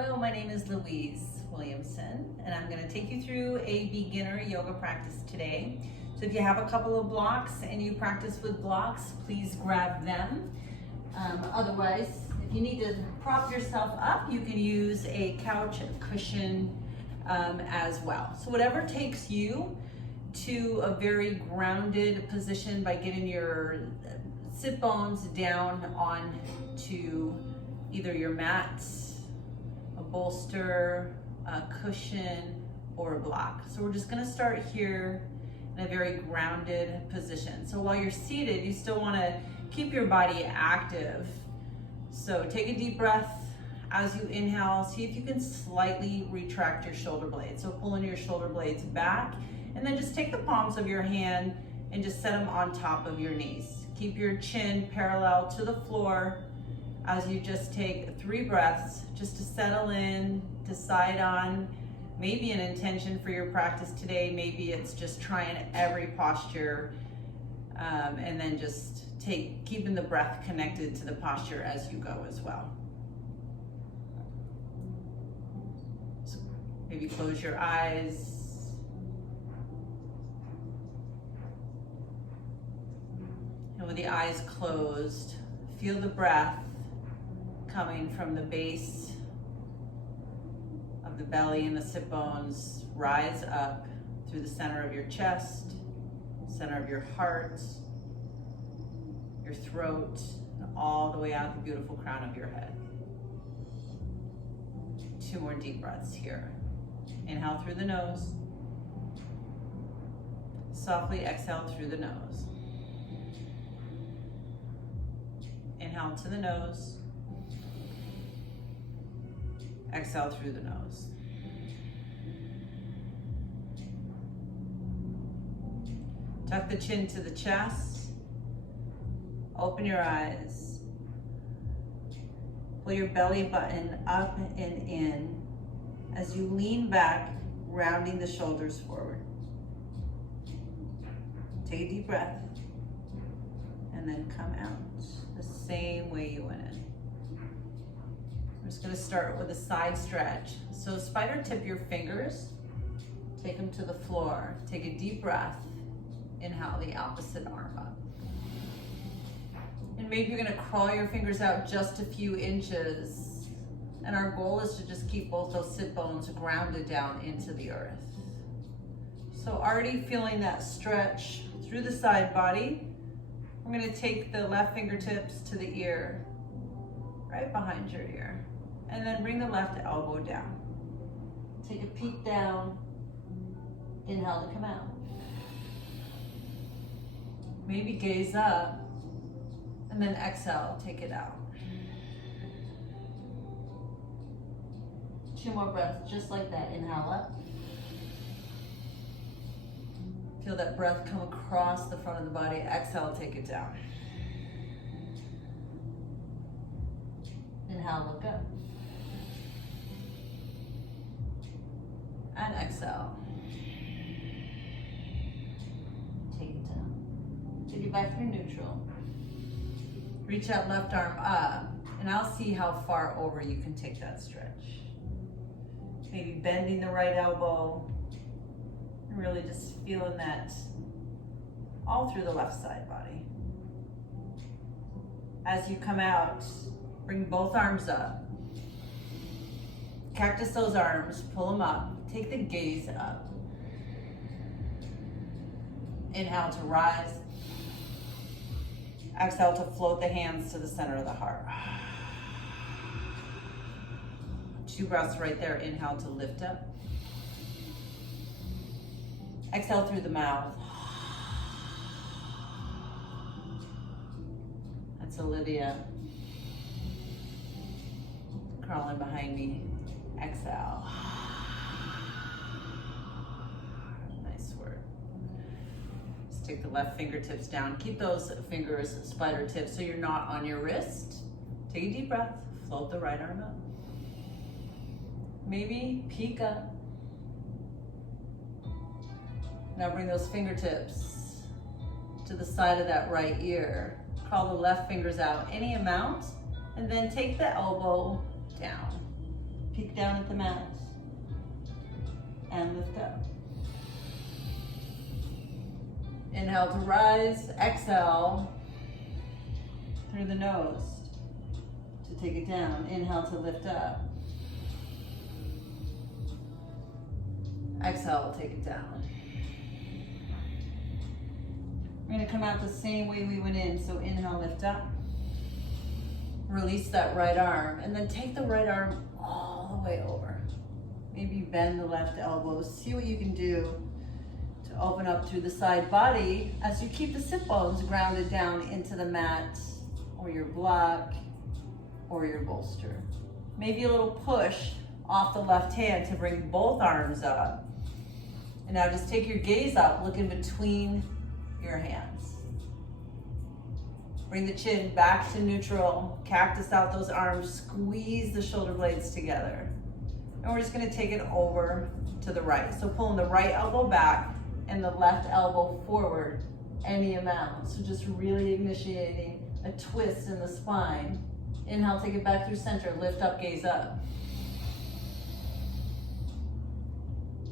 Hello, my name is Louise Williamson, and I'm going to take you through a beginner yoga practice today. So if you have a couple of blocks and you practice with blocks, please grab them. Otherwise, if you need to prop yourself up, you can use a couch cushion as well. So whatever takes you to a very grounded position by getting your sit bones down onto either your mat, a bolster, a cushion, or a block. So we're just gonna start here in a very grounded position. So while you're seated, you still wanna keep your body active. So take a deep breath. As you inhale, see if you can slightly retract your shoulder blades. So pulling your shoulder blades back, and then just take the palms of your hand and just set them on top of your knees. Keep your chin parallel to the floor as you just take 3 breaths just to settle in, decide on maybe an intention for your practice today. Maybe it's just trying every posture and then just keeping the breath connected to the posture as you go as well. So maybe close your eyes. And with the eyes closed, feel the breath coming from the base of the belly and the sit bones, rise up through the center of your chest, center of your heart, your throat, and all the way out the beautiful crown of your head. 2 more deep breaths here. Inhale through the nose. Softly exhale through the nose. Inhale to the nose. Exhale through the nose. Tuck the chin to the chest. Open your eyes. Pull your belly button up and in as you lean back, rounding the shoulders forward. Take a deep breath and then come out the same way you went in. I'm just going to start with a side stretch. So spider tip your fingers, take them to the floor, take a deep breath, inhale the opposite arm up. And maybe you're going to crawl your fingers out just a few inches. And our goal is to just keep both those sit bones grounded down into the earth. So already feeling that stretch through the side body. I'm going to take the left fingertips to the ear, right behind your ear. And then bring the left elbow down. Take a peek down. Inhale to come out. Maybe gaze up. And then exhale, take it out. 2 more breaths, just like that. Inhale up. Feel that breath come across the front of the body. Exhale, take it down. Inhale, look up. And exhale. Take it down. Take it back through neutral. Reach that left arm up, and I'll see how far over you can take that stretch. Maybe bending the right elbow, and really just feeling that all through the left side body. As you come out, bring both arms up. Cactus those arms, pull them up. Take the gaze up. Inhale to rise. Exhale to float the hands to the center of the heart. 2 breaths right there. Inhale to lift up. Exhale through the mouth. That's Olivia crawling behind me. Exhale. Nice work. Just take the left fingertips down. Keep those fingers spider tips so you're not on your wrist. Take a deep breath. Float the right arm up. Maybe peek up. Now bring those fingertips to the side of that right ear. Crawl the left fingers out any amount, and then take the elbow down. Peek down at the mat. And lift up. Inhale to rise, exhale through the nose to take it down. Inhale to lift up. Exhale, take it down. We're going to come out the same way we went in. So inhale, lift up. Release that right arm. And then take the right arm all the way over. Maybe bend the left elbow. See what you can do to open up through the side body as you keep the sit bones grounded down into the mat or your block or your bolster. Maybe a little push off the left hand to bring both arms up. And now just take your gaze up, look in between your hands. Bring the chin back to neutral, cactus out those arms, squeeze the shoulder blades together. And we're just gonna take it over to the right. So pulling the right elbow back and the left elbow forward any amount. So just really initiating a twist in the spine. Inhale, take it back through center, lift up, gaze up.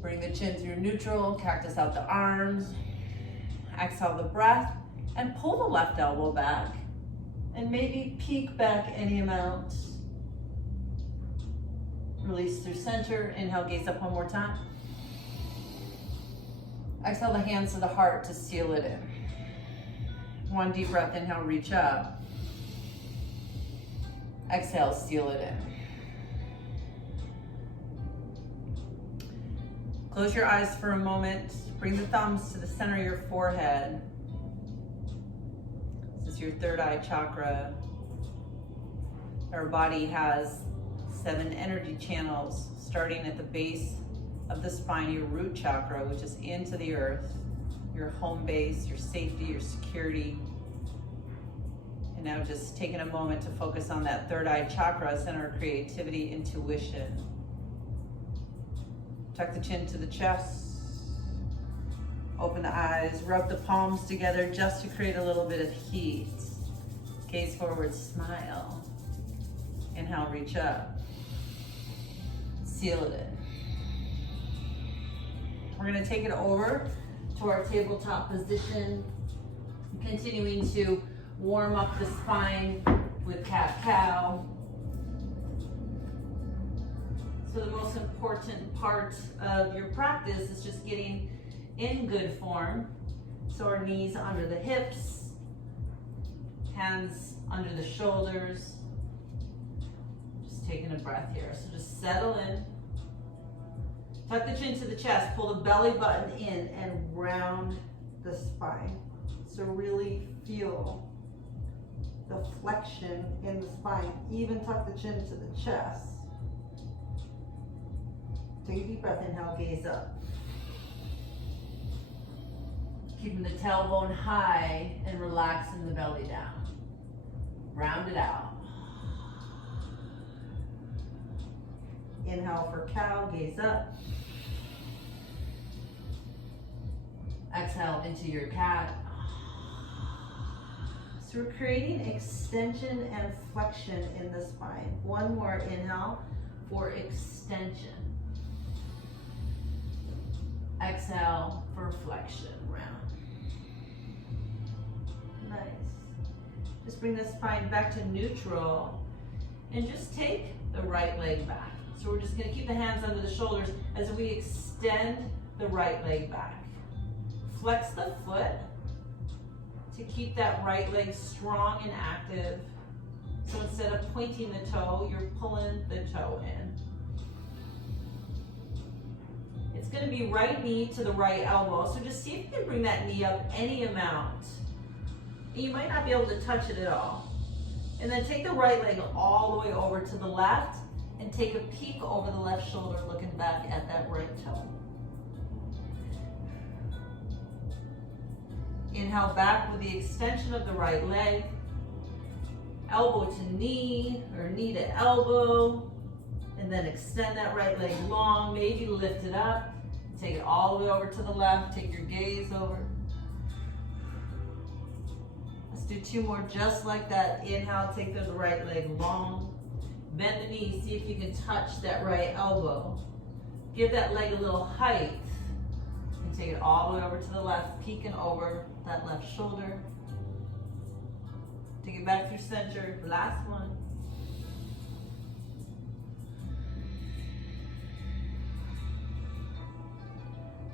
Bring the chin through neutral, cactus out the arms. Exhale the breath and pull the left elbow back and maybe peek back any amount. Release through center, inhale, gaze up one more time. Exhale the hands to the heart to seal it in. One deep breath, inhale, reach up. Exhale, seal it in. Close your eyes for a moment. Bring the thumbs to the center of your forehead. This is your third eye chakra. Our body has 7 energy channels starting at the base of the spine, your root chakra, which is into the earth, your home base, your safety, your security. And now just taking a moment to focus on that third eye chakra, center of creativity, intuition. Tuck the chin to the chest. Open the eyes, rub the palms together just to create a little bit of heat. Gaze forward, smile. Inhale, reach up. Seal it in. We're gonna take it over to our tabletop position, continuing to warm up the spine with cat-cow. So the most important part of your practice is just getting in good form. So our knees under the hips, hands under the shoulders. Just taking a breath here. So just settle in. Tuck the chin to the chest, pull the belly button in and round the spine. So really feel the flexion in the spine. Even tuck the chin to the chest. Take a deep breath, inhale, gaze up. Keeping the tailbone high and relaxing the belly down. Round it out. Inhale for cow, gaze up. Exhale into your cat. So we're creating extension and flexion in the spine. One more inhale for extension. Exhale for flexion, round. Nice. Just bring the spine back to neutral and just take the right leg back. So we're just gonna keep the hands under the shoulders as we extend the right leg back. Flex the foot to keep that right leg strong and active. So instead of pointing the toe, you're pulling the toe in. It's gonna be right knee to the right elbow. So just see if you can bring that knee up any amount. And you might not be able to touch it at all. And then take the right leg all the way over to the left and take a peek over the left shoulder, looking back at that right toe. Inhale back with the extension of the right leg. Elbow to knee or knee to elbow. And then extend that right leg long, maybe lift it up. Take it all the way over to the left, take your gaze over. Let's do 2 more just like that. Inhale, take the right leg long. Bend the knee, see if you can touch that right elbow. Give that leg a little height. And take it all the way over to the left, peeking over that left shoulder. Take it back through center, last one.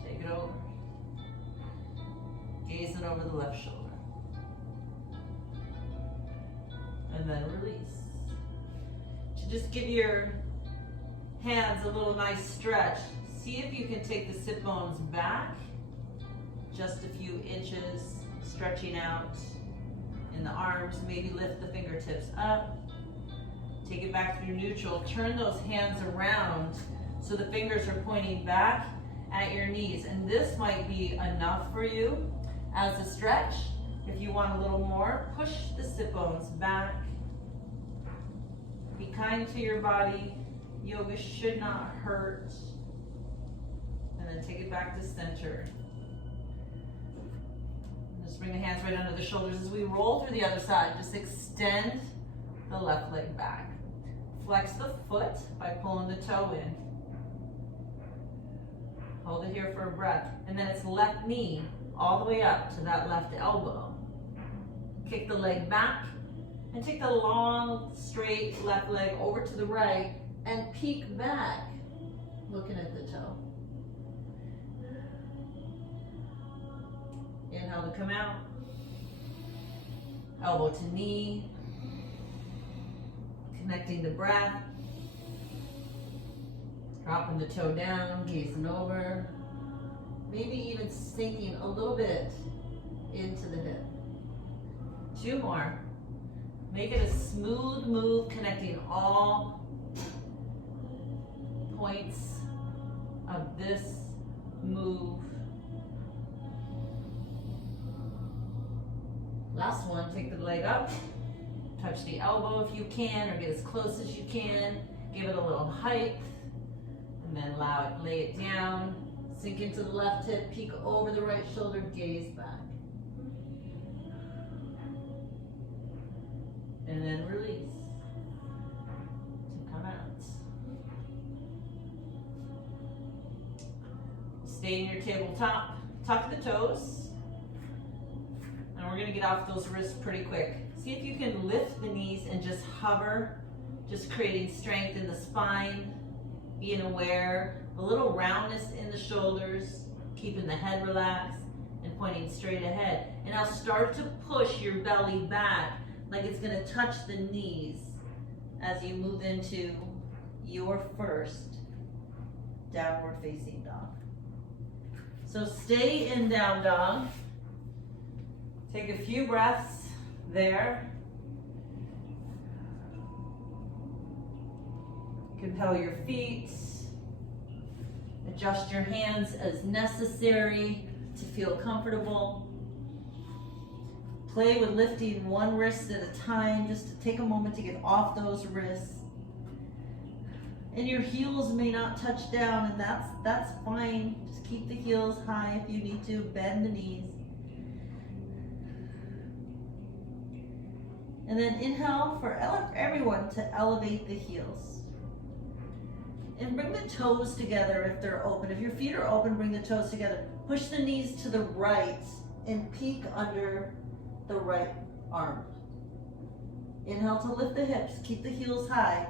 Take it over. Gazing over the left shoulder. And then release. To just give your hands a little nice stretch. See if you can take the sit bones back just a few inches, stretching out in the arms. Maybe lift the fingertips up. Take it back through neutral. Turn those hands around so the fingers are pointing back at your knees. And this might be enough for you as a stretch. If you want a little more, push the sit bones back. Be kind to your body. Yoga should not hurt. And then take it back to center. Just bring the hands right under the shoulders as we roll through the other side. Just extend the left leg back. Flex the foot by pulling the toe in. Hold it here for a breath. And then it's left knee all the way up to that left elbow. Kick the leg back and take the long, straight left leg over to the right and peek back, looking at the toe. Inhale to come out. Elbow to knee. Connecting the breath. Dropping the toe down, gazing over. Maybe even sinking a little bit into the hip. 2 more. Make it a smooth move, connecting all points of this move. Last one, take the leg up, touch the elbow if you can, or get as close as you can. Give it a little height, and then lay it down. Sink into the left hip, peek over the right shoulder, gaze back. And then release to come out. Stay in your tabletop, tuck the toes. And we're gonna get off those wrists pretty quick. See if you can lift the knees and just hover, just creating strength in the spine, being aware, a little roundness in the shoulders, keeping the head relaxed and pointing straight ahead. And now start to push your belly back like it's gonna touch the knees as you move into your first downward facing dog. So stay in down dog. Take a few breaths there. Compel your feet. Adjust your hands as necessary to feel comfortable. Play with lifting one wrist at a time, just to take a moment to get off those wrists. And your heels may not touch down, and that's fine. Just keep the heels high if you need to. Bend the knees. And then inhale for everyone to elevate the heels. And bring the toes together if they're open. If your feet are open, bring the toes together. Push the knees to the right and peek under the right arm. Inhale to lift the hips, keep the heels high.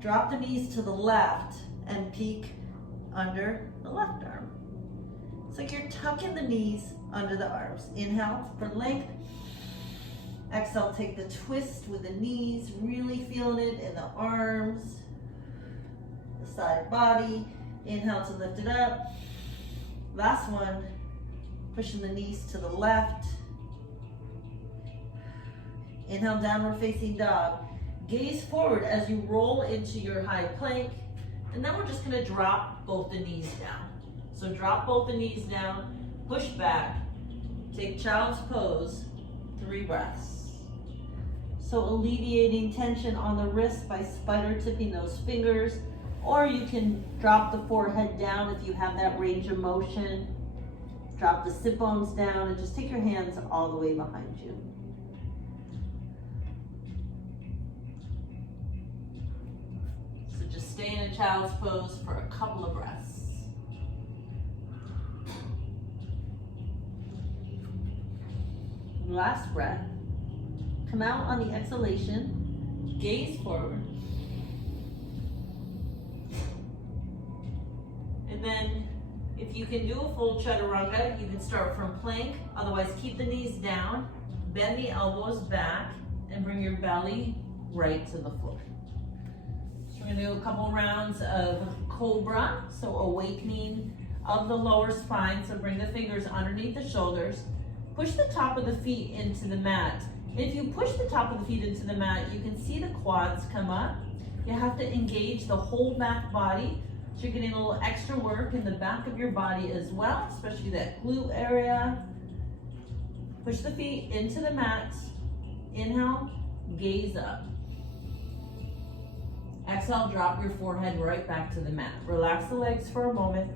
Drop the knees to the left and peek under the left arm. It's like you're tucking the knees under the arms. Inhale for length. Exhale, take the twist with the knees, really feeling it in the arms, the side body. Inhale to lift it up. Last one, pushing the knees to the left. Inhale, downward facing dog. Gaze forward as you roll into your high plank. And then we're just gonna drop both the knees down. So drop both the knees down, push back, take child's pose, 3 breaths. So alleviating tension on the wrist by spider tipping those fingers, or you can drop the forehead down if you have that range of motion. Drop the sit bones down and just take your hands all the way behind you. stay in a child's pose for a couple of breaths. Last breath. Come out on the exhalation, gaze forward. And then if you can do a full chaturanga, you can start from plank, otherwise keep the knees down, bend the elbows back, and bring your belly right to the floor. So we're gonna do a couple rounds of cobra, so awakening of the lower spine, so bring the fingers underneath the shoulders, push the top of the feet into the mat. If you push the top of the feet into the mat, you can see the quads come up. You have to engage the whole back body, so you're getting a little extra work in the back of your body as well, especially that glute area. Push the feet into the mat. Inhale, gaze up. Exhale, drop your forehead right back to the mat. Relax the legs for a moment.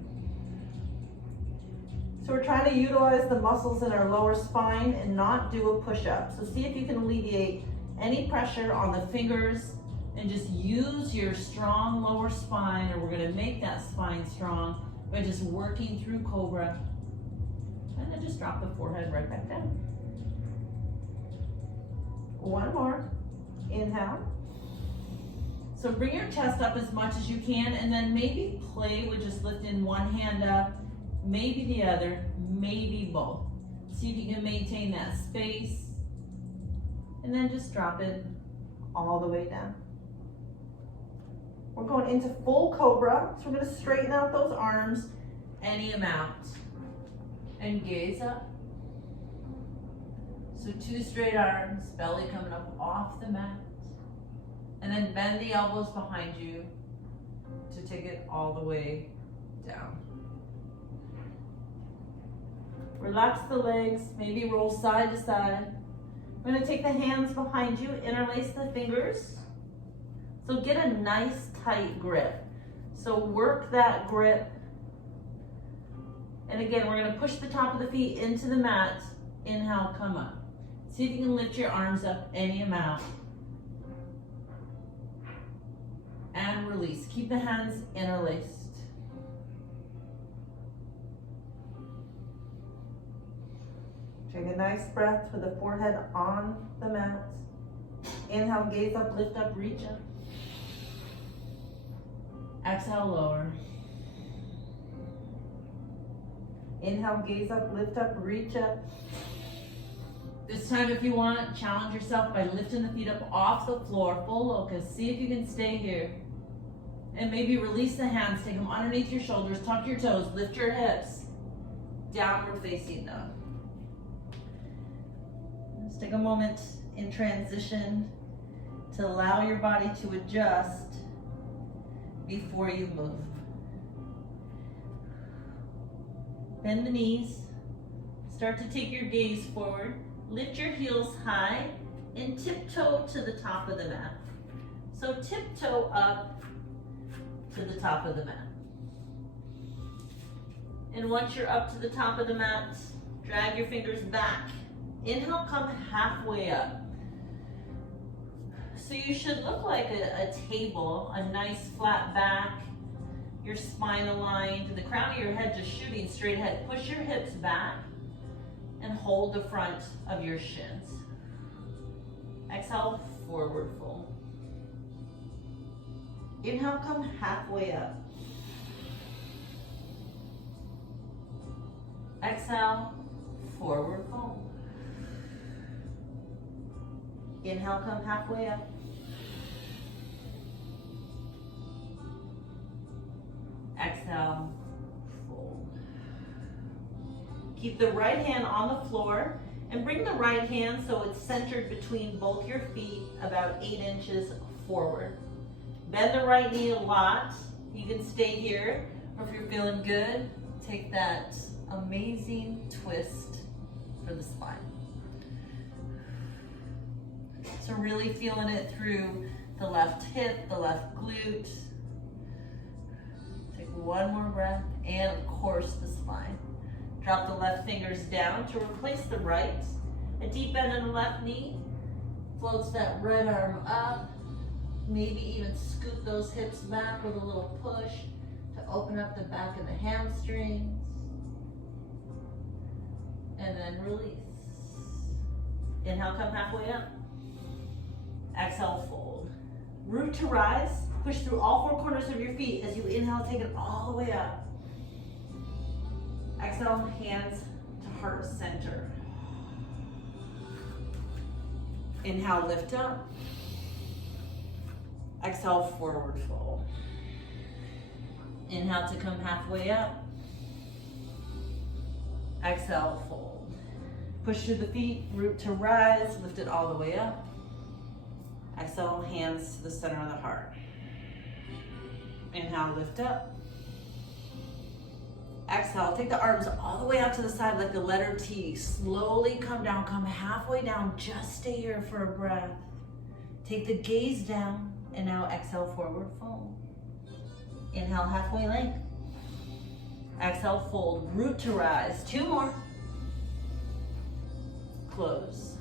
So we're trying to utilize the muscles in our lower spine and not do a push-up. So see if you can alleviate any pressure on the fingers and just use your strong lower spine, or we're gonna make that spine strong by just working through cobra. And then just drop the forehead right back down. One more, inhale. So bring your chest up as much as you can, and then maybe play with just lifting one hand up, maybe the other, maybe both. See if you can maintain that space, and then just drop it all the way down. We're going into full cobra, so we're gonna straighten out those arms any amount, and gaze up. So 2 straight arms, belly coming up off the mat, and then bend the elbows behind you to take it all the way down. Relax the legs, maybe roll side to side. We're gonna take the hands behind you, interlace the fingers. So get a nice tight grip. So work that grip. And again, we're gonna push the top of the feet into the mat. Inhale, come up. See if you can lift your arms up any amount. And release. Keep the hands interlaced. Take a nice breath with the forehead on the mat. Inhale, gaze up, lift up, reach up. Exhale, lower. Inhale, gaze up, lift up, reach up. This time, if you want, challenge yourself by lifting the feet up off the floor, full locust. See if you can stay here. And maybe release the hands, take them underneath your shoulders, tuck your toes, lift your hips. Downward facing dog. Just take a moment in transition to allow your body to adjust before you move. Bend the knees. Start to take your gaze forward. Lift your heels high and tiptoe to the top of the mat. So tiptoe up to the top of the mat. And once you're up to the top of the mat, drag your fingers back. Inhale, come halfway up. So you should look like a table, a nice flat back, your spine aligned, the crown of your head just shooting straight ahead. Push your hips back and hold the front of your shins. Exhale, forward fold. Inhale, come halfway up. Exhale, forward fold. Inhale, come halfway up. Exhale, fold. Keep the right hand on the floor and bring the right hand so it's centered between both your feet, about 8 inches forward. Bend the right knee a lot. You can stay here, or if you're feeling good, take that amazing twist for the spine. So really feeling it through the left hip, the left glute. Take one more breath, and of course the spine. Drop the left fingers down to replace the right. A deep bend in the left knee. Floats that right arm up. maybe even scoot those hips back with a little push to open up the back of the hamstrings. And then release. Inhale, come halfway up. Exhale, fold. Root to rise. Push through all four corners of your feet. As you inhale, take it all the way up. Exhale, hands to heart center. Inhale, lift up. Exhale, forward fold. Inhale to come halfway up. Exhale, fold. Push through the feet, root to rise, lift it all the way up. Exhale, hands to the center of the heart. Inhale, lift up. Exhale, take the arms all the way out to the side like the letter T. Slowly come down, come halfway down. Just stay here for a breath. Take the gaze down, and now exhale, forward fold. Inhale, halfway length. Exhale, fold, root to rise. Two more. Close.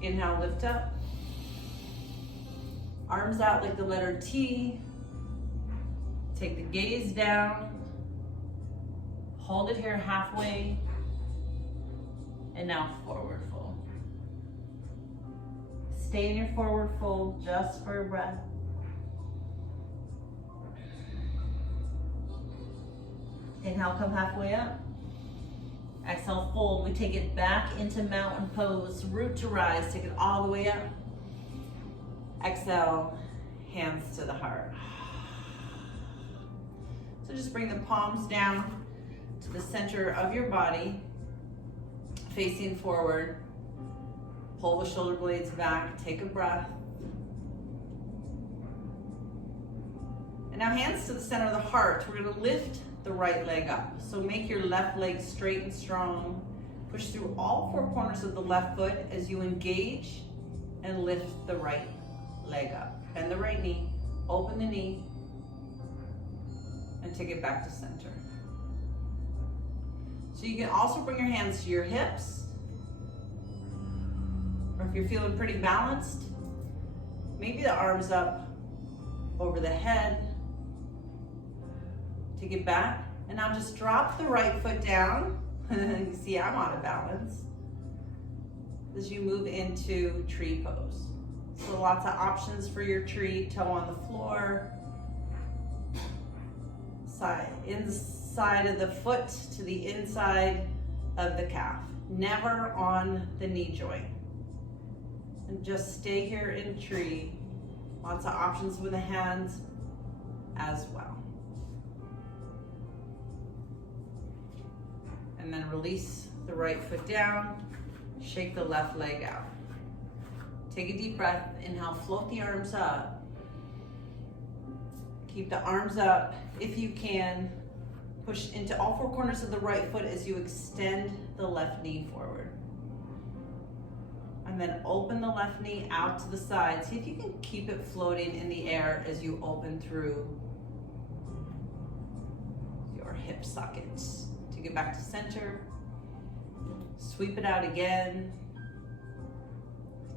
Inhale, lift up. Arms out like the letter T. Take the gaze down. Hold it here halfway. And now forward fold. Stay in your forward fold just for a breath. Inhale, come halfway up. Exhale, fold. We take it back into mountain pose. Root to rise. Take it all the way up. Exhale, hands to the heart. So just bring the palms down to the center of your body, facing forward. Pull the shoulder blades back. Take a breath. And now hands to the center of the heart. We're going to lift the right leg up. So make your left leg straight and strong. Push through all four corners of the left foot as you engage and lift the right leg up. Bend the right knee, open the knee, and take it back to center. So you can also bring your hands to your hips, or if you're feeling pretty balanced, maybe the arms up over the head. Take it back, and now just drop the right foot down. You see, I'm out of balance. As you move into tree pose. So lots of options for your tree. Toe on the floor. Inside of the foot to the inside of the calf. Never on the knee joint. And just stay here in tree. Lots of options with the hands as well. And then release the right foot down, shake the left leg out. Take a deep breath, inhale, float the arms up. Keep the arms up if you can. Push into all four corners of the right foot as you extend the left knee forward. And then open the left knee out to the side. See if you can keep it floating in the air as you open through your hip sockets. Take it back to center. Sweep it out again.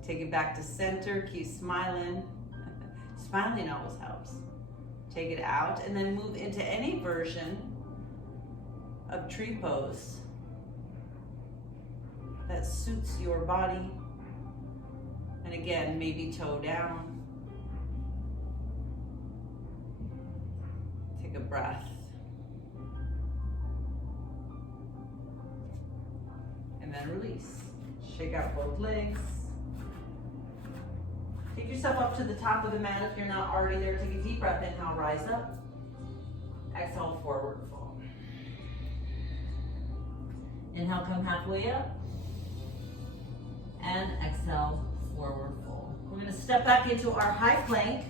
Take it back to center. Keep smiling. Smiling always helps. Take it out and then move into any version of tree pose that suits your body. And again, maybe toe down. Take a breath. And then release. Shake out both legs. Take yourself up to the top of the mat if you're not already there. Take a deep breath, inhale, rise up. Exhale, forward fold. Inhale, come halfway up. And exhale, forward fold. We're gonna step back into our high plank.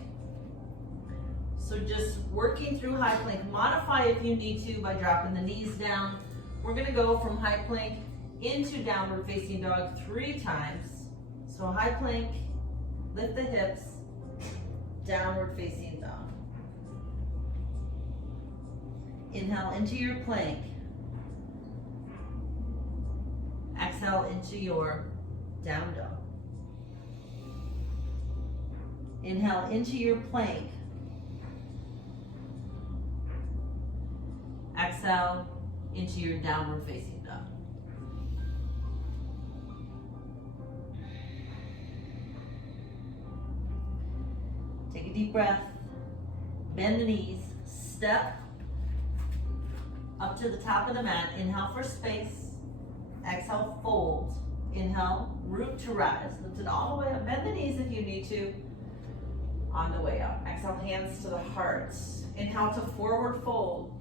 So just working through high plank. Modify if you need to by dropping the knees down. We're gonna go from high plank into downward facing dog 3 times. So high plank, lift the hips, downward facing dog. Inhale into your plank. Exhale into your down dog. Inhale into your plank. Exhale into your downward facing dog. Take a deep breath. Bend the knees. Step up to the top of the mat. Inhale for space. Exhale, fold. Inhale, root to rise. Lift it all the way up. Bend the knees if you need to. On the way up. Exhale, hands to the heart. Inhale to forward fold.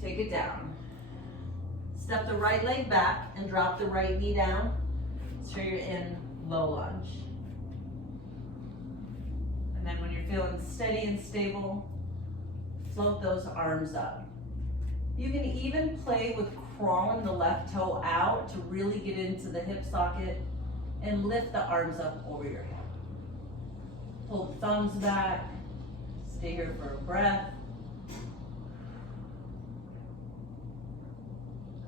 Take it down. Step the right leg back and drop the right knee down. So you're in low lunge. And then when you're feeling steady and stable, float those arms up. You can even play with crawling the left toe out to really get into the hip socket and lift the arms up over your head. Pull the thumbs back. Stay here for a breath.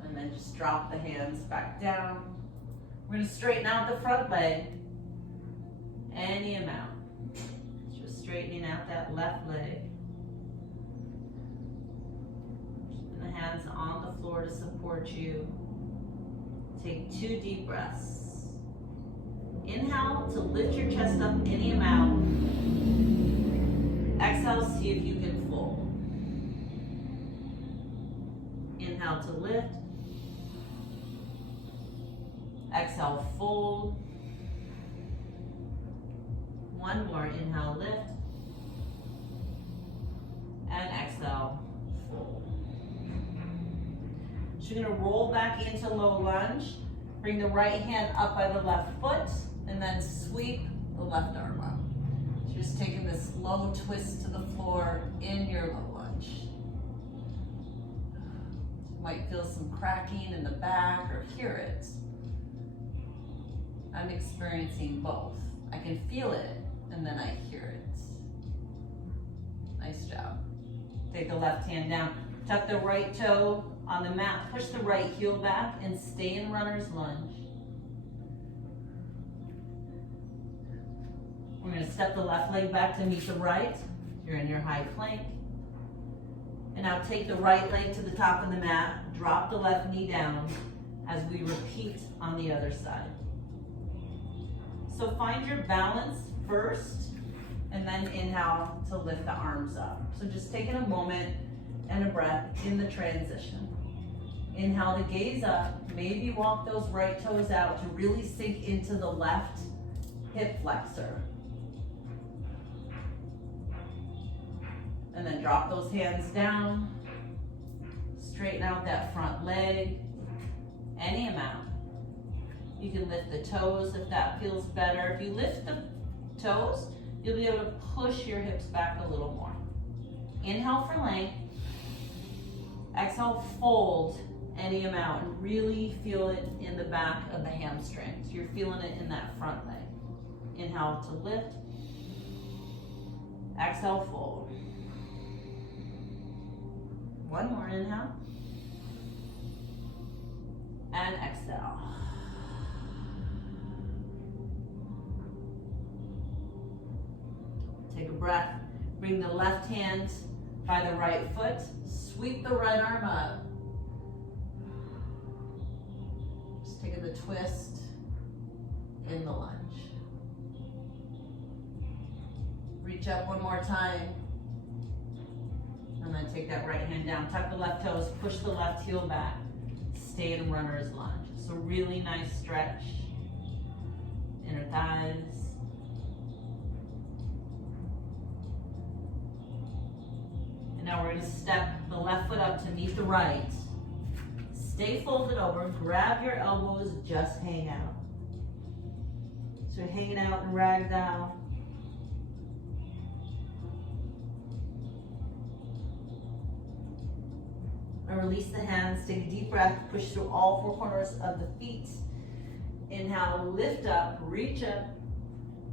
And then just drop the hands back down. We're going to straighten out the front leg any amount. Just straightening out that left leg. And the hands on the floor to support you. Take 2 deep breaths. Inhale to lift your chest up any amount. Exhale, see if you can fold. Inhale to lift. Exhale, fold. One more, inhale, lift. And exhale, fold. So you're gonna roll back into low lunge. Bring the right hand up by the left foot, and then sweep the left arm up. So just taking this low twist to the floor in your low lunge. You might feel some cracking in the back or hear it. I'm experiencing both. I can feel it, and then I hear it. Nice job. Take the left hand down. Tuck the right toe on the mat. Push the right heel back and stay in runner's lunge. We're going to step the left leg back to meet the right. You're in your high plank. And now take the right leg to the top of the mat. Drop the left knee down as we repeat on the other side. So find your balance first, and then inhale to lift the arms up. So just taking a moment and a breath in the transition. Inhale to gaze up. Maybe walk those right toes out to really sink into the left hip flexor. And then drop those hands down. Straighten out that front leg. Any amount. You can lift the toes if that feels better. If you lift the toes, you'll be able to push your hips back a little more. Inhale for length. Exhale, fold any amount and really feel it in the back of the hamstrings. You're feeling it in that front leg. Inhale to lift. Exhale, fold. One more inhale. And exhale. Take a breath. Bring the left hand by the right foot. Sweep the right arm up. Just taking the twist in the lunge. Reach up one more time. And then take that right hand down. Tuck the left toes. Push the left heel back. Stay in runner's lunge. It's a really nice stretch. Inner thighs. And now we're going to step the left foot up to meet the right. Stay folded over. Grab your elbows. Just hang out. So hanging out in ragdoll. And release the hands. Take a deep breath. Push through all 4 corners of the feet. Inhale, lift up, reach up,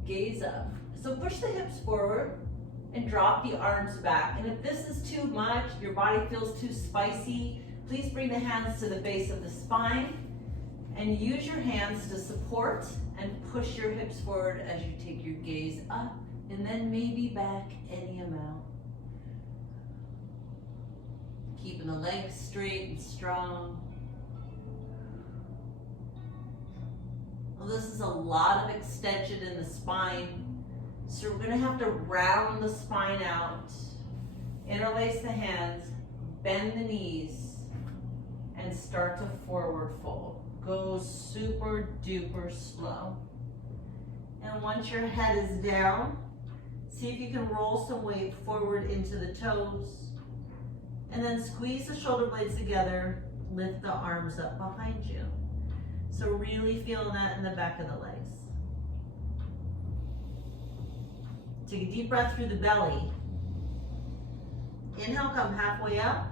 gaze up. So push the hips forward and drop the arms back. And if this is too much, your body feels too spicy, please bring the hands to the base of the spine And use your hands to support and push your hips forward as you take your gaze up and then maybe back any amount. Keeping the legs straight and strong. Well, this is a lot of extension in the spine, so we're going to have to round the spine out, interlace the hands, bend the knees, and start to forward fold. Go super duper slow. And once your head is down, see if you can roll some weight forward into the toes. And then squeeze the shoulder blades together, lift the arms up behind you. So really feel that in the back of the legs. Take a deep breath through the belly. Inhale, come halfway up.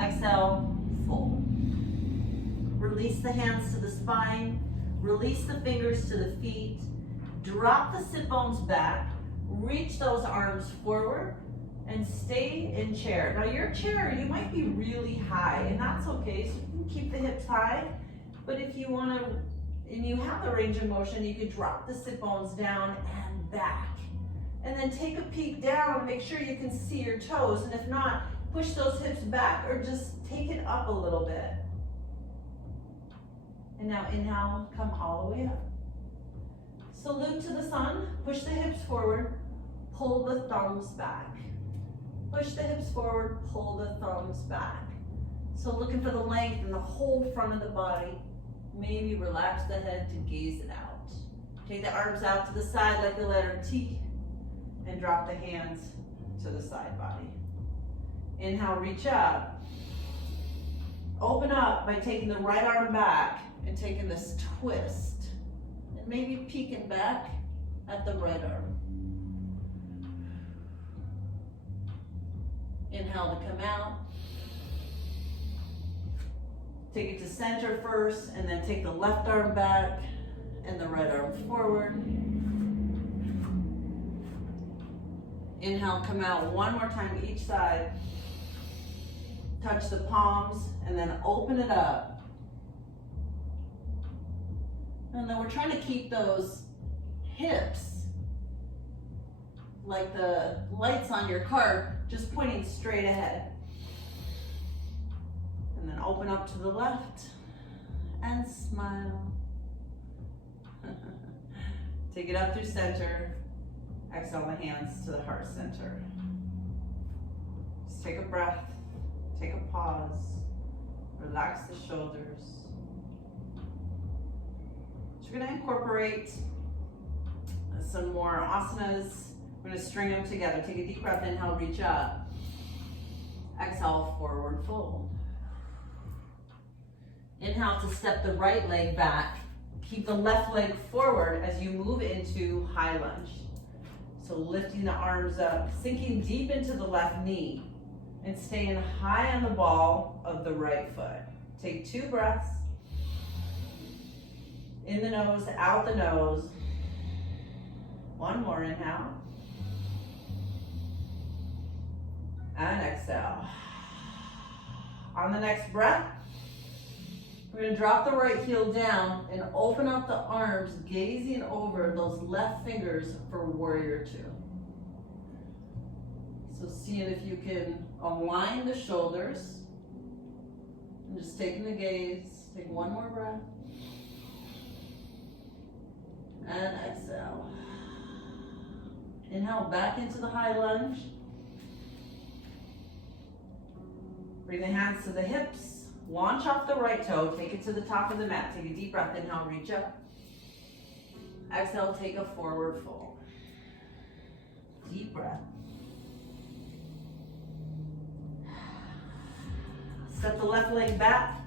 Exhale, fold. Release the hands to the spine. Release the fingers to the feet. Drop the sit bones back. Reach those arms forward and stay in chair. Now your chair, you might be really high, and that's okay. So you can keep the hips high. But if you want to, and you have the range of motion, you could drop the sit bones down and back. And then take a peek down, make sure you can see your toes. And if not, push those hips back or just take it up a little bit. And now inhale, come all the way up. Salute to the sun, push the hips forward, pull the thumbs back. Push the hips forward, pull the thumbs back. So looking for the length in the whole front of the body. Maybe relax the head to gaze it out. Take the arms out to the side like the letter T and drop the hands to the side body. Inhale, reach up. Open up by taking the right arm back and taking this twist. And maybe peeking back at the right arm. Inhale to come out. Take it to center first, and then take the left arm back and the right arm forward. Inhale, come out one more time each side. Touch the palms, and then open it up. And then we're trying to keep those hips, like the lights on your car, just pointing straight ahead. And then open up to the left and smile. Take it up through center. Exhale the hands to the heart center. Just take a breath, take a pause, relax the shoulders. So we're going to incorporate some more asanas. We're going to string them together. Take a deep breath, inhale, reach up. Exhale, forward fold. Inhale to step the right leg back. Keep the left leg forward as you move into high lunge. So lifting the arms up, sinking deep into the left knee, and staying high on the ball of the right foot. Take 2 breaths. In the nose, out the nose. One more, inhale. And exhale. On the next breath, we're going to drop the right heel down and open up the arms, gazing over those left fingers for warrior 2. So seeing if you can align the shoulders. And just taking the gaze. Take one more breath. And exhale. Inhale back into the high lunge. Bring the hands to the hips. Launch off the right toe, take it to the top of the mat. Take a deep breath, inhale, reach up. Exhale, take a forward fold. Deep breath. Step the left leg back.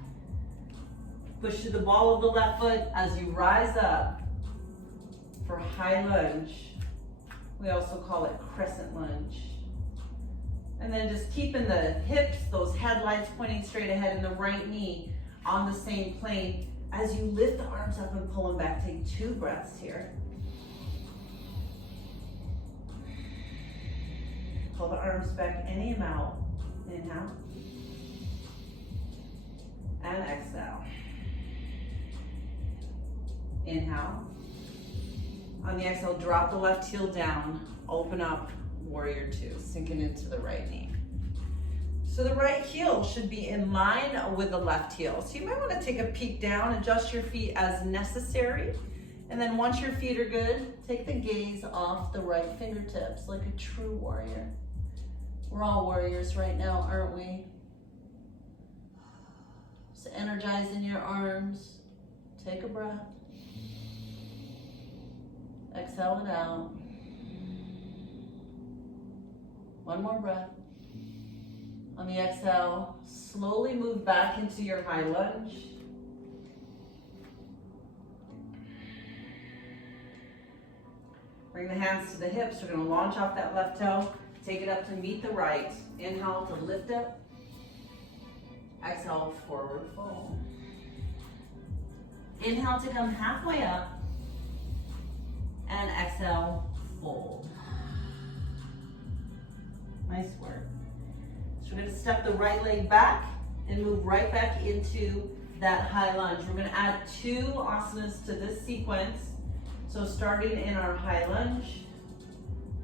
Push to the ball of the left foot as you rise up for high lunge. We also call it crescent lunge. And then just keeping the hips, those headlights pointing straight ahead, and the right knee on the same plane as you lift the arms up and pull them back. Take 2 breaths here. Pull the arms back any amount. Inhale. and exhale. Inhale. On the exhale, drop the left heel down, open up, warrior two, sinking into the right knee. So the right heel should be in line with the left heel. So you might want to take a peek down, adjust your feet as necessary. And then once your feet are good, take the gaze off the right fingertips like a true warrior. We're all warriors right now, aren't we? Just energize in your arms. Take a breath. Exhale it out. One more breath. On the exhale, slowly move back into your high lunge. Bring the hands to the hips. We're going to launch off that left toe. Take it up to meet the right. Inhale to lift up. Exhale, forward fold. Inhale to come halfway up. And exhale, fold. Nice work. So we're going to step the right leg back and move right back into that high lunge. We're going to add 2 asanas to this sequence. So starting in our high lunge,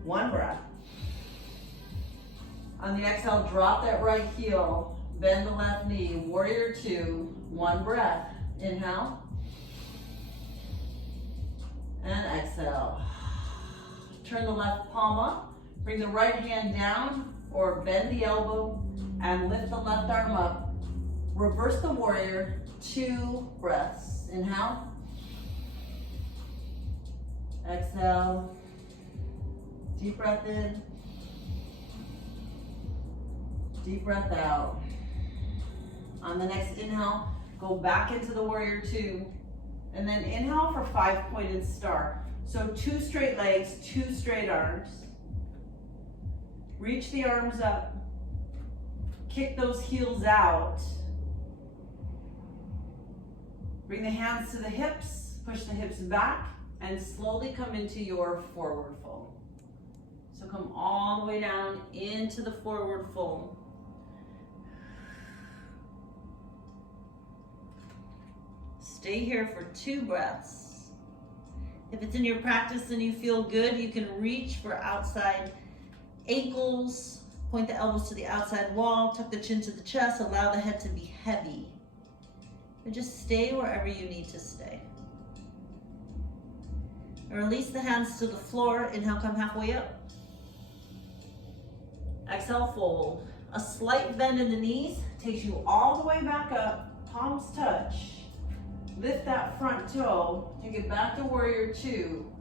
1 breath. On the exhale, drop that right heel, bend the left knee, warrior two, 1 breath. Inhale. And exhale. Turn the left palm up, bring the right hand down or bend the elbow and lift the left arm up. Reverse the warrior, 2 breaths. Inhale. Exhale. Deep breath in. Deep breath out. On the next inhale, go back into the warrior two. And then inhale for 5-pointed star. So 2 straight legs, 2 straight arms. Reach the arms up. Kick those heels out. Bring the hands to the hips. Push the hips back. And slowly come into your forward fold. So come all the way down into the forward fold. Stay here for 2 breaths. If it's in your practice and you feel good, you can reach for outside ankles, point the elbows to the outside wall, tuck the chin to the chest, allow the head to be heavy. And just stay wherever you need to stay. And release the hands to the floor. Inhale, come halfway up. Exhale, fold. A slight bend in the knees takes you all the way back up, palms touch. Lift that front toe, take it back to warrior two.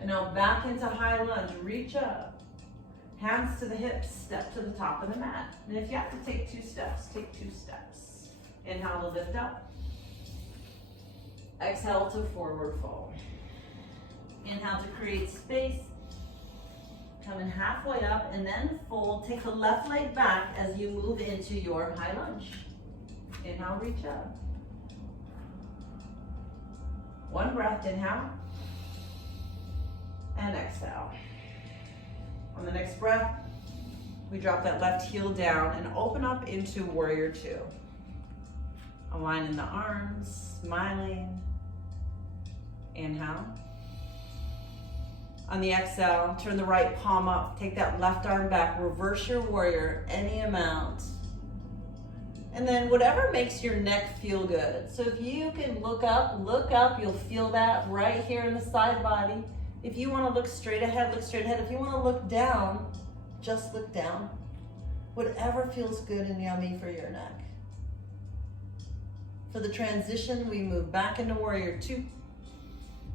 And now back into high lunge, reach up. Hands to the hips, step to the top of the mat. And if you have to take 2 steps, take 2 steps. Inhale to lift up. Exhale to forward fold. Inhale to create space. Coming halfway up and then fold. Take the left leg back as you move into your high lunge. Inhale, reach up. 1 breath, inhale. And exhale. On the next breath, we drop that left heel down and open up into warrior two. Aligning the arms, smiling. Inhale. On the exhale, turn the right palm up, take that left arm back, reverse your warrior any amount. And then whatever makes your neck feel good. So if you can look up, you'll feel that right here in the side body. If you want to look straight ahead, look straight ahead. If you want to look down, just look down. Whatever feels good and yummy for your neck. For the transition, we move back into warrior two.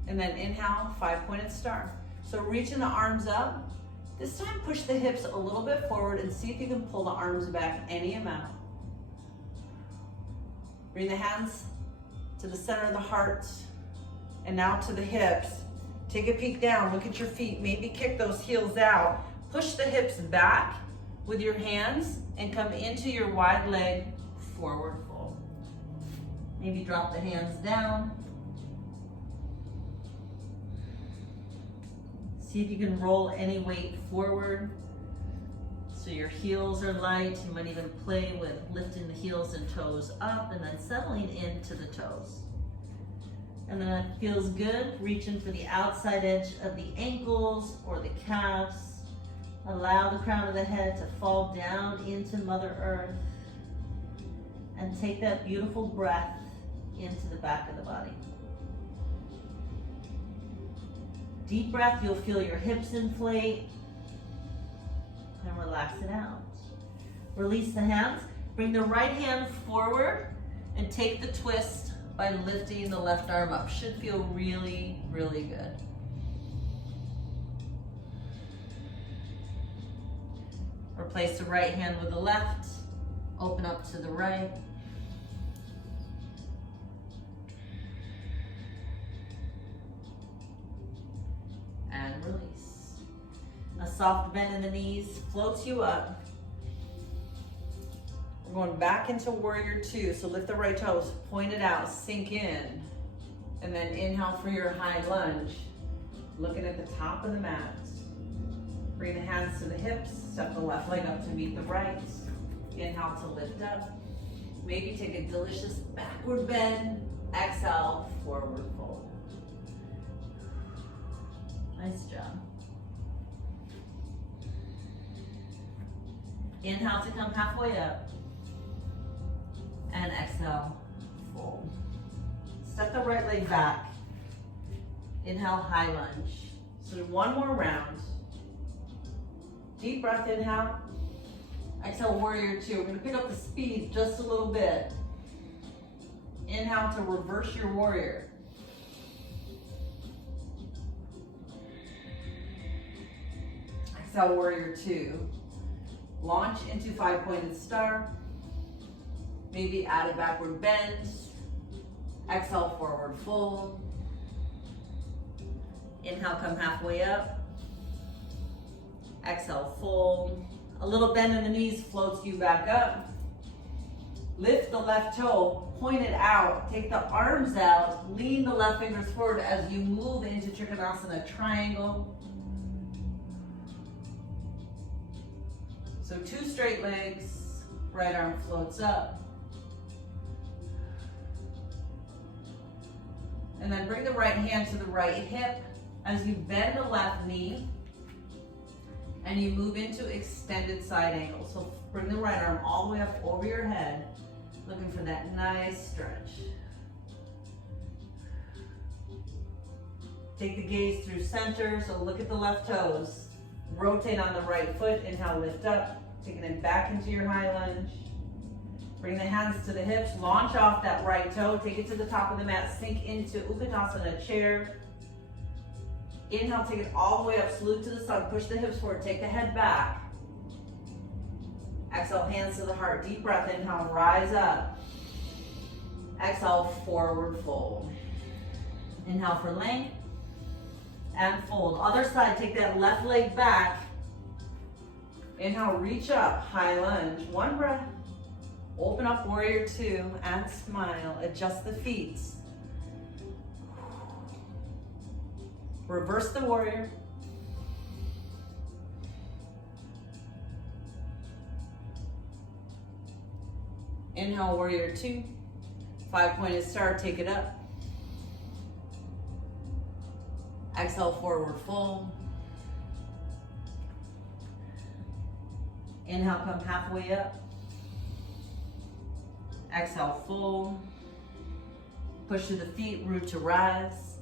And then inhale, 5-pointed star. So reaching the arms up. This time push the hips a little bit forward and see if you can pull the arms back any amount. Bring the hands to the center of the heart and now to the hips. Take a peek down, look at your feet, maybe kick those heels out. Push the hips back with your hands and come into your wide leg forward fold. Maybe drop the hands down. See if you can roll any weight forward. So your heels are light. You might even play with lifting the heels and toes up and then settling into the toes. And then it feels good, reaching for the outside edge of the ankles or the calves. Allow the crown of the head to fall down into Mother Earth. And take that beautiful breath into the back of the body. Deep breath, you'll feel your hips inflate. And relax it out. Release the hands. Bring the right hand forward and take the twist by lifting the left arm up. Should feel really, really good. Replace the right hand with the left. Open up to the right. And release. A soft bend in the knees floats you up. We're going back into warrior two. So lift the right toes, point it out, sink in. And then inhale for your high lunge. Looking at the top of the mat. Bring the hands to the hips, step the left leg up to meet the right. Inhale to lift up. Maybe take a delicious backward bend. Exhale, forward fold. Nice job. Inhale to come halfway up. And exhale, fold. Step the right leg back. Inhale, high lunge. So one more round. Deep breath, inhale. Exhale, warrior two. We're gonna pick up the speed just a little bit. Inhale to reverse your warrior. Exhale, warrior two. Launch into five-pointed star. Maybe add a backward bend. Exhale, forward fold. Inhale, come halfway up. Exhale, fold. A little bend in the knees floats you back up. Lift the left toe, point it out. Take the arms out, lean the left fingers forward as you move into Trikonasana triangle. So two straight legs, right arm floats up. And then bring the right hand to the right hip as you bend the left knee and you move into extended side angle. So bring the right arm all the way up over your head, looking for that nice stretch. Take the gaze through center, so look at the left toes. Rotate on the right foot, inhale, lift up. Taking it back into your high lunge. Bring the hands to the hips, launch off that right toe, take it to the top of the mat, sink into Utkatasana chair. Inhale, take it all the way up, salute to the sun, push the hips forward, take the head back. Exhale, hands to the heart, deep breath, inhale, rise up. Exhale, forward fold. Inhale for length, and fold. Other side, take that left leg back. Inhale, reach up, high lunge, one breath. Open up warrior two and smile, adjust the feet. Reverse the warrior. Inhale, warrior two. Five-pointed star, take it up. Exhale, forward fold. Inhale, come halfway up. Exhale, fold. Push to the feet, root to rise.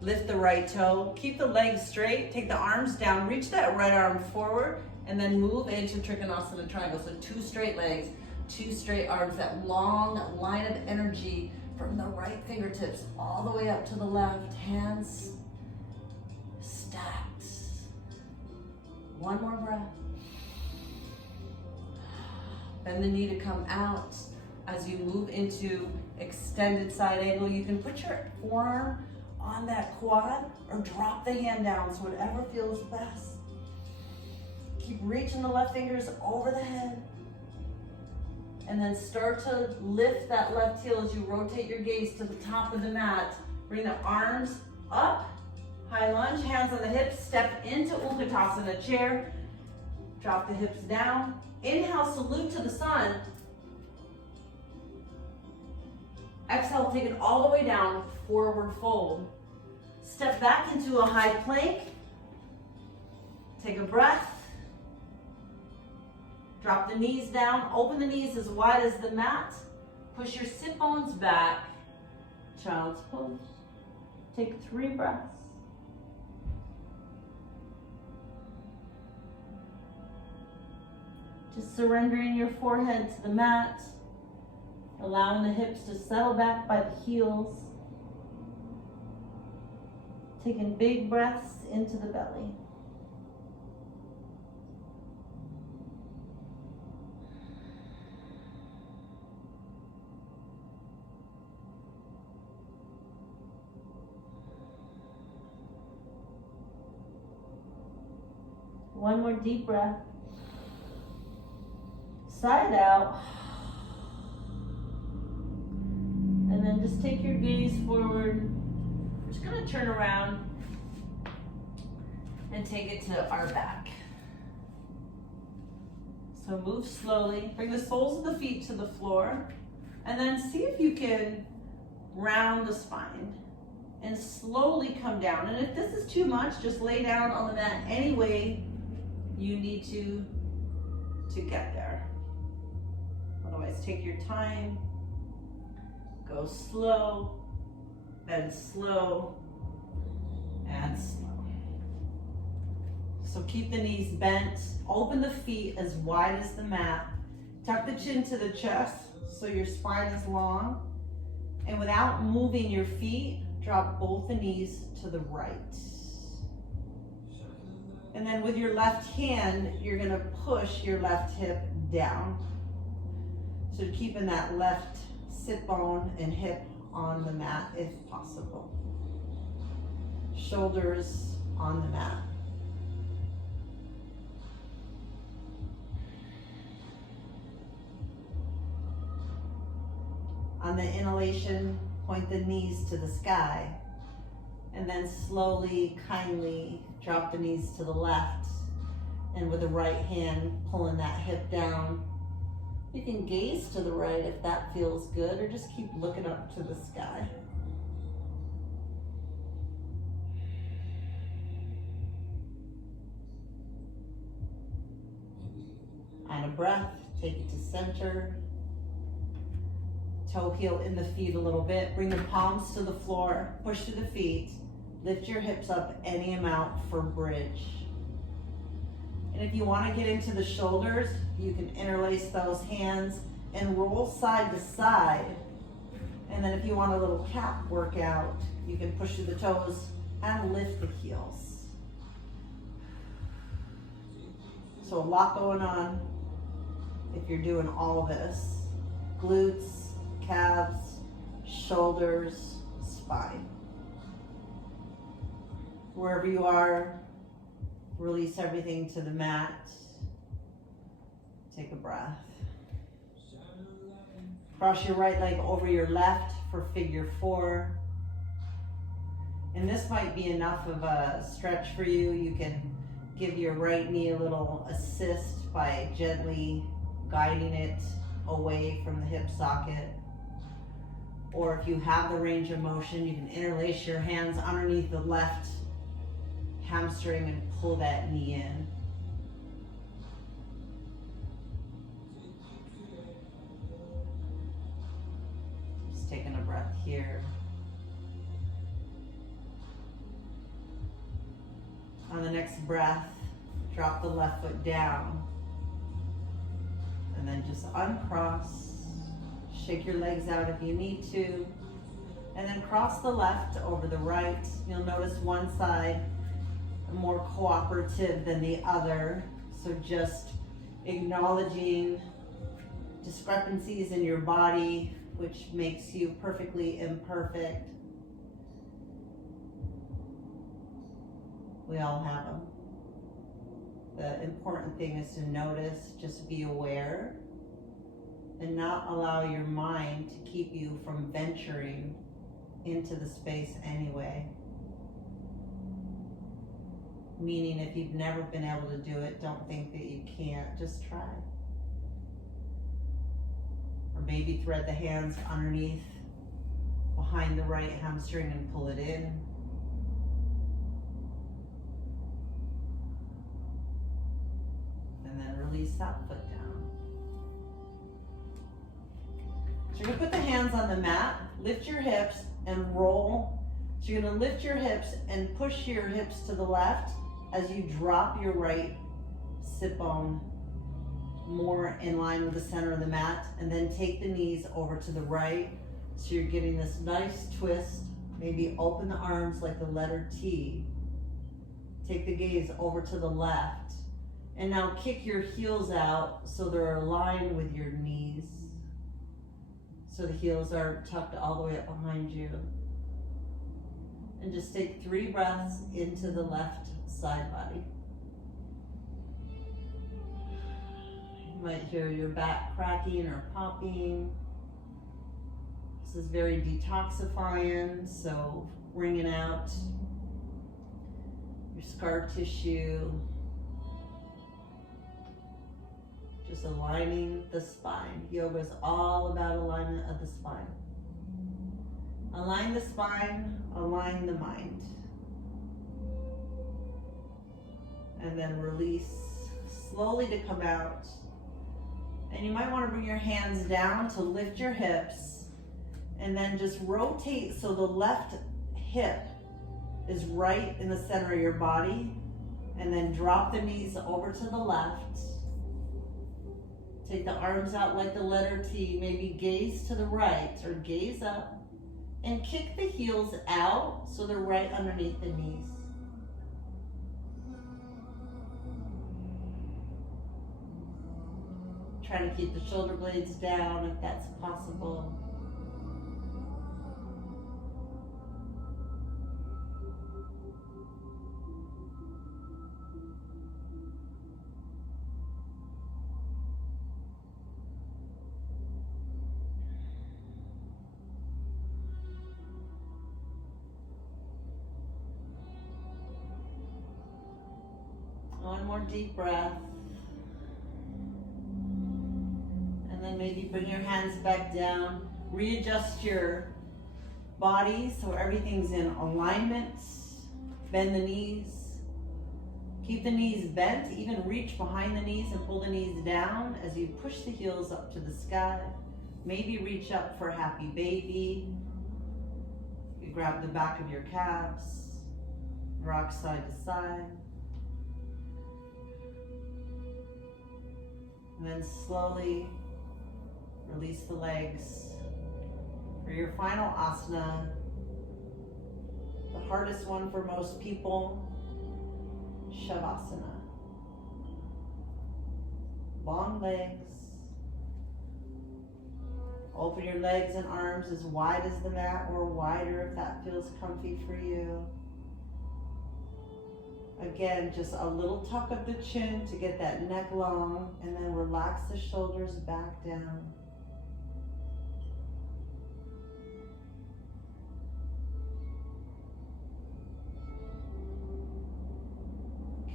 Lift the right toe. Keep the legs straight. Take the arms down. Reach that right arm forward and then move into Trikonasana triangle. So two straight legs, two straight arms. That long line of energy from the right fingertips all the way up to the left. Hands stacked. One more breath. Bend the knee to come out. As you move into extended side angle, you can put your forearm on that quad or drop the hand down, so whatever feels best. Keep reaching the left fingers over the head. And then start to lift that left heel as you rotate your gaze to the top of the mat. Bring the arms up, high lunge, hands on the hips, step into Utkatasana chair. Drop the hips down. Inhale, salute to the sun. Exhale, take it all the way down, forward fold. Step back into a high plank. Take a breath. Drop the knees down. Open the knees as wide as the mat. Push your sit bones back. Child's pose. Take 3 breaths. Just surrendering your forehead to the mat. Allowing the hips to settle back by the heels. Taking big breaths into the belly. One more deep breath. Sigh it out. And then just take your gaze forward. We're just gonna turn around and take it to our back. So move slowly. Bring the soles of the feet to the floor. And then see if you can round the spine and slowly come down. And if this is too much, just lay down on the mat any way you need to get there. Otherwise, take your time. Go slow, then slow, and slow. So keep the knees bent. Open the feet as wide as the mat. Tuck the chin to the chest so your spine is long. And without moving your feet, drop both the knees to the right. And then with your left hand, you're gonna push your left hip down. So keeping that left sit bone and hip on the mat if possible. Shoulders on the mat. On the inhalation, point the knees to the sky. And then slowly, kindly drop the knees to the left. And with the right hand, pulling that hip down. You can gaze to the right if that feels good, or just keep looking up to the sky. And a breath, take it to center. Toe heel in the feet a little bit. Bring the palms to the floor, push through the feet. Lift your hips up any amount for bridge. And if you want to get into the shoulders, you can interlace those hands and roll side to side. And then if you want a little calf workout, you can push through the toes and lift the heels. So a lot going on if you're doing all this. Glutes, calves, shoulders, spine. Wherever you are, release everything to the mat. Take a breath. Cross your right leg over your left for figure 4. And this might be enough of a stretch for you. You can give your right knee a little assist by gently guiding it away from the hip socket. Or if you have the range of motion, you can interlace your hands underneath the left hamstring and pull that knee in. Just taking a breath here. On the next breath, drop the left foot down. And then just uncross. Shake your legs out if you need to. And then cross the left over the right. You'll notice one side more cooperative than the other. So just acknowledging discrepancies in your body, which makes you perfectly imperfect. We all have them. The important thing is to notice, just be aware, and not allow your mind to keep you from venturing into the space anyway. Meaning if you've never been able to do it, don't think that you can't, just try. Or maybe thread the hands underneath, behind the right hamstring and pull it in. And then release that foot down. So you're gonna put the hands on the mat, lift your hips and roll. So you're gonna lift your hips and push your hips to the left as you drop your right sit bone more in line with the center of the mat, and then take the knees over to the right. So you're getting this nice twist. Maybe open the arms like the letter T. Take the gaze over to the left. And now kick your heels out so they're aligned with your knees. So the heels are tucked all the way up behind you. And just take 3 breaths into the left side body. You might hear your back cracking or popping. This is very detoxifying, so wringing out your scar tissue. Just aligning the spine. Yoga is all about alignment of the spine. Align the spine, align the mind. And then release slowly to come out. And you might want to bring your hands down to lift your hips, and then just rotate so the left hip is right in the center of your body, and then drop the knees over to the left. Take the arms out like the letter T, maybe gaze to the right or gaze up, and kick the heels out so they're right underneath the knees. Try to keep the shoulder blades down if that's possible. One more deep breath. And then maybe bring your hands back down. Readjust your body so everything's in alignment. Bend the knees. Keep the knees bent. Even reach behind the knees and pull the knees down as you push the heels up to the sky. Maybe reach up for happy baby. You grab the back of your calves. Rock side to side. And then slowly release the legs. For your final asana, the hardest one for most people, Shavasana. Long legs. Open your legs and arms as wide as the mat or wider if that feels comfy for you. Again, just a little tuck of the chin to get that neck long, and then relax the shoulders back down.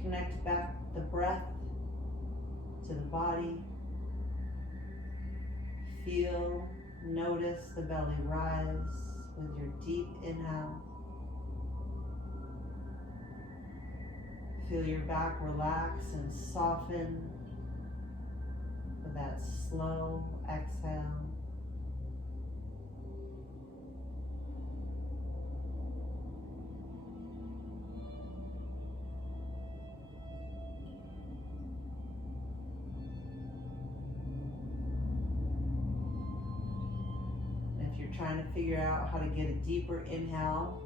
Connect back the breath to the body. Feel, notice the belly rise with your deep inhale. Feel your back relax and soften with that slow exhale. And if you're trying to figure out how to get a deeper inhale,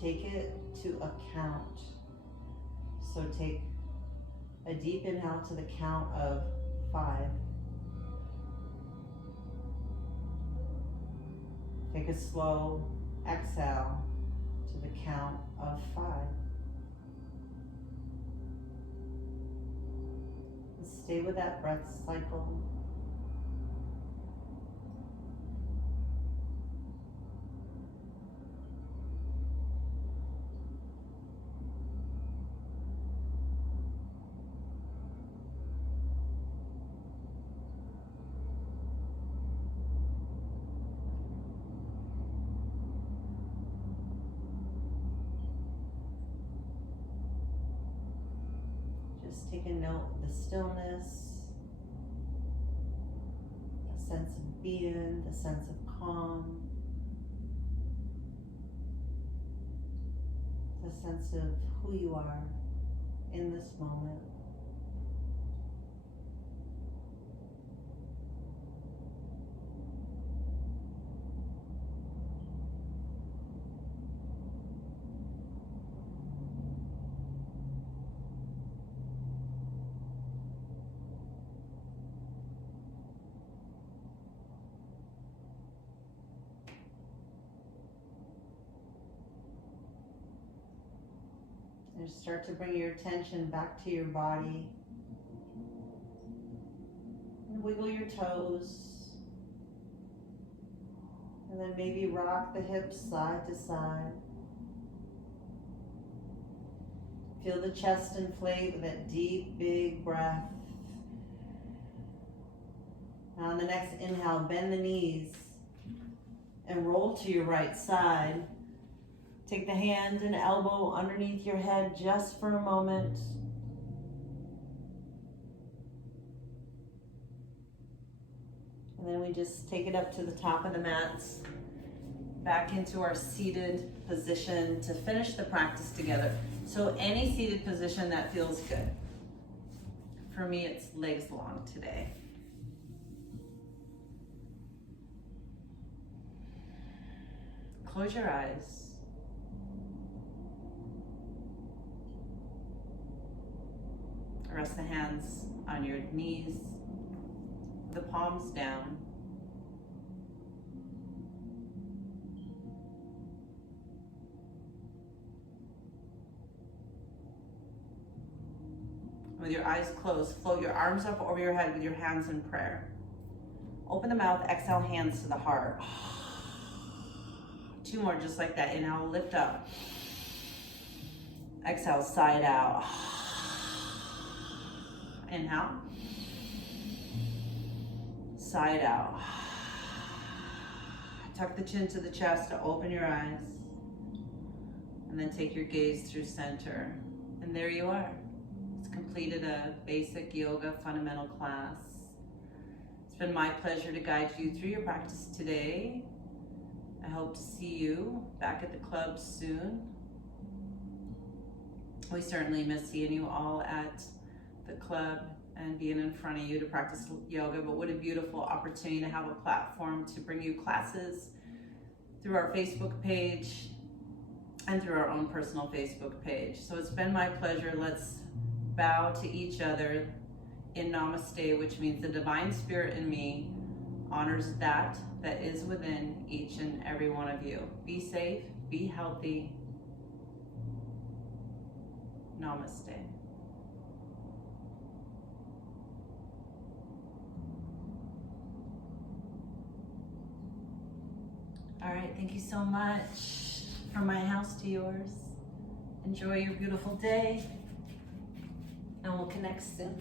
take it to a count. So take a deep inhale to the count of 5. Take a slow exhale to the count of 5. And stay with that breath cycle. Just take a note of the stillness, the sense of being, the sense of calm, the sense of who you are in this moment. And start to bring your attention back to your body. And wiggle your toes. And then maybe rock the hips side to side. Feel the chest inflate with that deep, big breath. Now on the next inhale, bend the knees and roll to your right side. Take the hand and elbow underneath your head just for a moment. And then we just take it up to the top of the mats, back into our seated position to finish the practice together. So any seated position that feels good. For me, it's legs long today. Close your eyes. Rest the hands on your knees, the palms down. With your eyes closed, float your arms up over your head with your hands in prayer. Open the mouth, exhale, hands to the heart. 2 more just like that. Inhale, lift up. Exhale, side out. Inhale, side out. Tuck the chin to the chest to open your eyes. And then take your gaze through center. And there you are. It's completed a basic yoga fundamental class. It's been my pleasure to guide you through your practice today. I hope to see you back at the club soon. We certainly miss seeing you all at the club and being in front of you to practice yoga, but what a beautiful opportunity to have a platform to bring you classes through our Facebook page and through our own personal Facebook page. So it's been my pleasure. Let's bow to each other in Namaste, which means the divine spirit in me honors that is within each and every one of you. Be safe, be healthy. Namaste. All right, thank you so much. From my house to yours. Enjoy your beautiful day, and we'll connect soon.